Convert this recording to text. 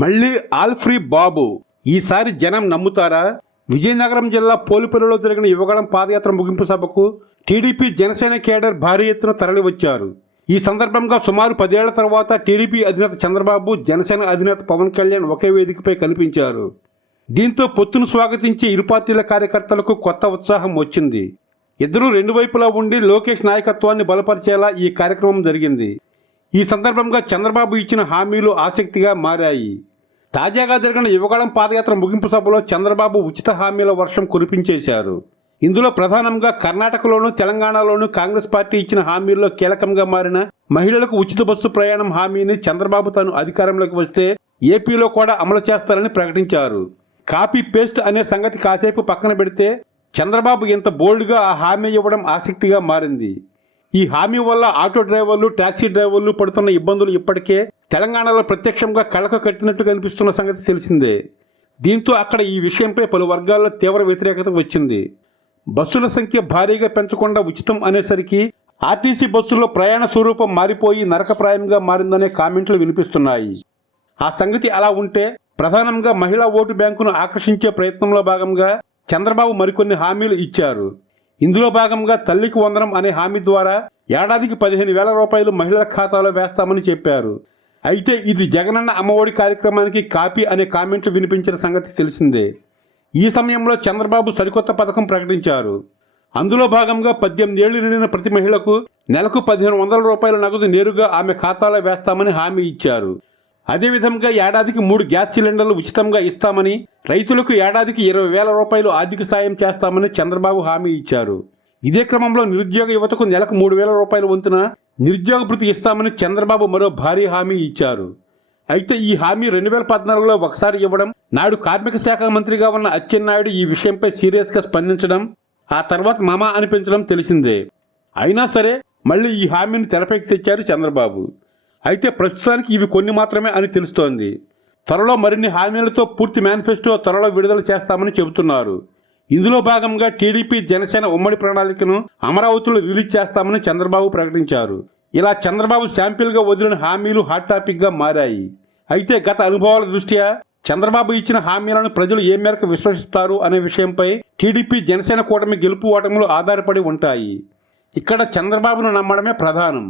మళ్ళీ ఆల్ఫ్రీ బాబు ఈసారి జనం నమ్ముతారా? విజయనగరం జిల్లా పోలిపల్లిలో జరిగిన యువగళం పాదయాత్ర ముగింపు సభకు టీడీపీ జనసేన కేడర్ భారీ ఎత్తున తరలివచ్చారు. ఈ సందర్భంగా సుమారు 10 ఏళ్ల తర్వాత టీడీపీ అధినేత చంద్రబాబు, జనసేన అధినేత పవన్ కళ్యాణ్ ఒకే వేదికపై కనిపించారు. దీంతో పొత్తును స్వాగతించే ఇరు పార్టీల కార్యకర్తలకు కొత్త ఉత్సాహం వచ్చింది. ఇద్దరూ రెండు వైపులా ఉండి లోకేష్ నాయకత్వాన్ని బలపరిచేలా ఈ కార్యక్రమం జరిగింది. ఈ సందర్భంగా చంద్రబాబు ఇచ్చిన హామీలు ఆసక్తిగా మారాయి. తాజాగా జరిగిన యువగళం పాదయాత్ర ముగింపు సభలో చంద్రబాబు ఉచిత హామీల వర్షం కురిపించేశారు. ఇందులో ప్రధానంగా కర్ణాటకలోను, తెలంగాణలోను కాంగ్రెస్ పార్టీ ఇచ్చిన హామీల్లో కీలకంగా మారిన మహిళలకు ఉచిత బస్సు ప్రయాణం హామీని చంద్రబాబు తాను అధికారంలోకి వస్తే ఏపీలో కూడా అమలు చేస్తారని ప్రకటించారు. కాపీ పేస్ట్ అనే సంగతి కాసేపు పక్కన పెడితే చంద్రబాబు ఇంత బోల్డ్గా ఆ హామీ ఇవ్వడం ఆసక్తిగా మారింది. ఈ హామీ వల్ల ఆటో డ్రైవర్లు, టాక్సీ డ్రైవర్లు పడుతున్న ఇబ్బందులు ఇప్పటికే తెలంగాణలో ప్రత్యక్షంగా కళ్ళకు కట్టినట్టు కనిపిస్తున్న సంగతి తెలిసిందే. దీంతో అక్కడ ఈ విషయంపై పలు వర్గాల్లో తీవ్ర వ్యతిరేకత వచ్చింది. బస్సుల సంఖ్య భారీగా పెంచకుండా ఉచితం అనేసరికి ఆర్టీసీ బస్సుల్లో ప్రయాణ స్వరూపం మారిపోయి నరకప్రాయంగా మారిందనే కామెంట్లు వినిపిస్తున్నాయి. ఆ సంగతి అలా ఉంటే ప్రధానంగా మహిళా ఓటు బ్యాంకును ఆకర్షించే ప్రయత్నంలో భాగంగా చంద్రబాబు మరికొన్ని హామీలు ఇచ్చారు. ఇందులో భాగంగా తల్లికి వందనం అనే హామీ ద్వారా ఏడాదికి 15,000 రూపాయలు మహిళల ఖాతాలో వేస్తామని చెప్పారు. అయితే ఇది జగనన్న అమ్మఒడి కార్యక్రమానికి కాపీ అనే కామెంట్లు వినిపించిన సంగతి తెలిసిందే. ఈ సమయంలో చంద్రబాబు సరికొత్త పథకం ప్రకటించారు. అందులో భాగంగా 18 ఏళ్లు నిండిన ప్రతి మహిళకు నెలకు 1,500 రూపాయల నగదు నేరుగా ఆమె ఖాతాలో వేస్తామని హామీ ఇచ్చారు. అదేవిధంగా ఏడాదికి 3 గ్యాస్ సిలిండర్లు ఉచితంగా ఇస్తామని, రైతులకు ఏడాదికి 20,000 రూపాయలు ఆర్థిక సాయం చేస్తామని చంద్రబాబు హామీ ఇచ్చారు. ఇదే క్రమంలో నిరుద్యోగ యువతకు నెలకు 3,000 రూపాయల వంతున నిరుద్యోగ భృతి ఇస్తామని చంద్రబాబు మరో భారీ హామీ ఇచ్చారు. అయితే ఈ హామీ 2014లో ఒకసారి ఇవ్వడం, నాడు కార్మిక శాఖ మంత్రిగా ఉన్న అచ్చెన్నాయుడు ఈ విషయంపై సీరియస్గా స్పందించడం, ఆ తర్వాత మామా అనిపించడం తెలిసిందే. అయినా సరే మళ్ళీ ఈ హామీని తెరపైకి తెచ్చారు చంద్రబాబు. అయితే ప్రస్తుతానికి ఇవి కొన్ని మాత్రమే అని తెలుస్తోంది. త్వరలో మరిన్ని హామీలతో పూర్తి మేనిఫెస్టో త్వరలో విడుదల చేస్తామని చెబుతున్నారు. ఇందులో భాగంగా టీడీపీ, జనసేన ఉమ్మడి ప్రణాళికను అమరావతిలో రిలీజ్ చేస్తామని చంద్రబాబు ప్రకటించారు. ఇలా చంద్రబాబు శాంపిల్గా వదిలిన హామీలు హాట్ టాపిక్గా మారాయి. అయితే గత అనుభవాల దృష్ట్యా చంద్రబాబు ఇచ్చిన హామీలను ప్రజలు ఏ మేరకు విశ్వసిస్తారు అనే విషయంపై టీడీపీ, జనసేన కూటమి గెలుపు ఓటములు ఆధారపడి ఉంటాయి. ఇక్కడ చంద్రబాబును నమ్మడమే ప్రధానం.